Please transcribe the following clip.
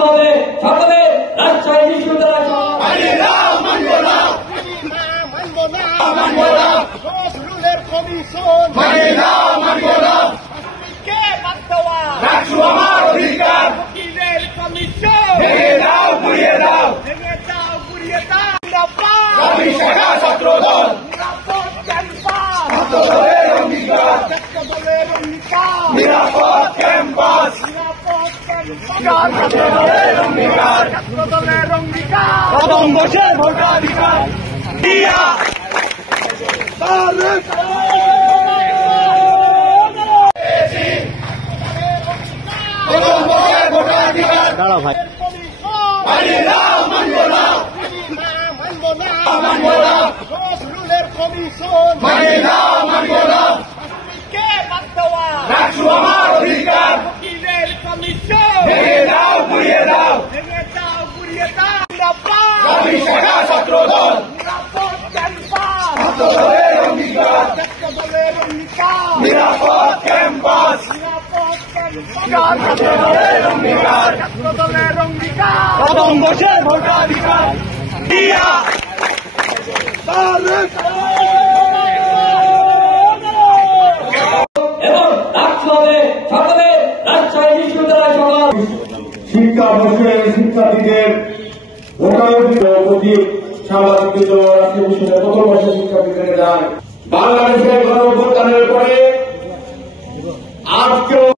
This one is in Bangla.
রাখতে হবে সকলে রাজশাহী বিশ্ববিদ্যালয় নজরুলের কমিশন কে বাদ দেওয়া আমার অধিকার উকিলের কমিশন ভেঙে দাও গুড়িয়ে দাও ভেঙে দাও গুড়িয়ে দাও কবি শাখা ছাত্রদল নিরাপদ ক্যাম্পাস ছাত্রদলের অঙ্গীকার ছাত্রদলের অঙ্গীকার নিরাপদ ক্যাম্পাস নিরাপদ ক্যাম্পাস ছাত্রদলের অঙ্গীকার ছাত্রদলের অঙ্গীকার কদম বসে ভোটাধিকার দিয়া কদম বসে ভোটাধিকার কমিশন মানিয়ে দাও মানবো না মানবো না নজরুলের কমিশন মানিয়ে দাও মানবো না কে বাদ দেওয়া আমার অধিকার উকিলের কমিশন ভেঙে দাও গুড়িয়ে দাও ভেঙে দাও গুড়িয়ে দাও কবি শাখা ছাত্রদল নিরাপদ ক্যাম্পাস ছাত্রদলের অঙ্গীকার ছাত্রদলের অঙ্গীকার নিরাপদ ক্যাম্পাস নিরাপদ ক্যাম্পাস ছাত্রদলের অঙ্গীকার ছাত্রদলের অঙ্গীকার কদম বসে ভোটাধিকার দিয়া এবং রাখতে হবে সকলে রাজশাহী বিশ্ববিদ্যালয় শিক্ষা বর্ষের শিক্ষার্থীদের ভোটাধিকার সাংবাদিক রাষ্ট্রীয় বিষয়ে প্রথম বর্ষের শিক্ষার্থীদের যায় বাংলাদেশের গণঅভ্যুত্থানের পরে আজকেও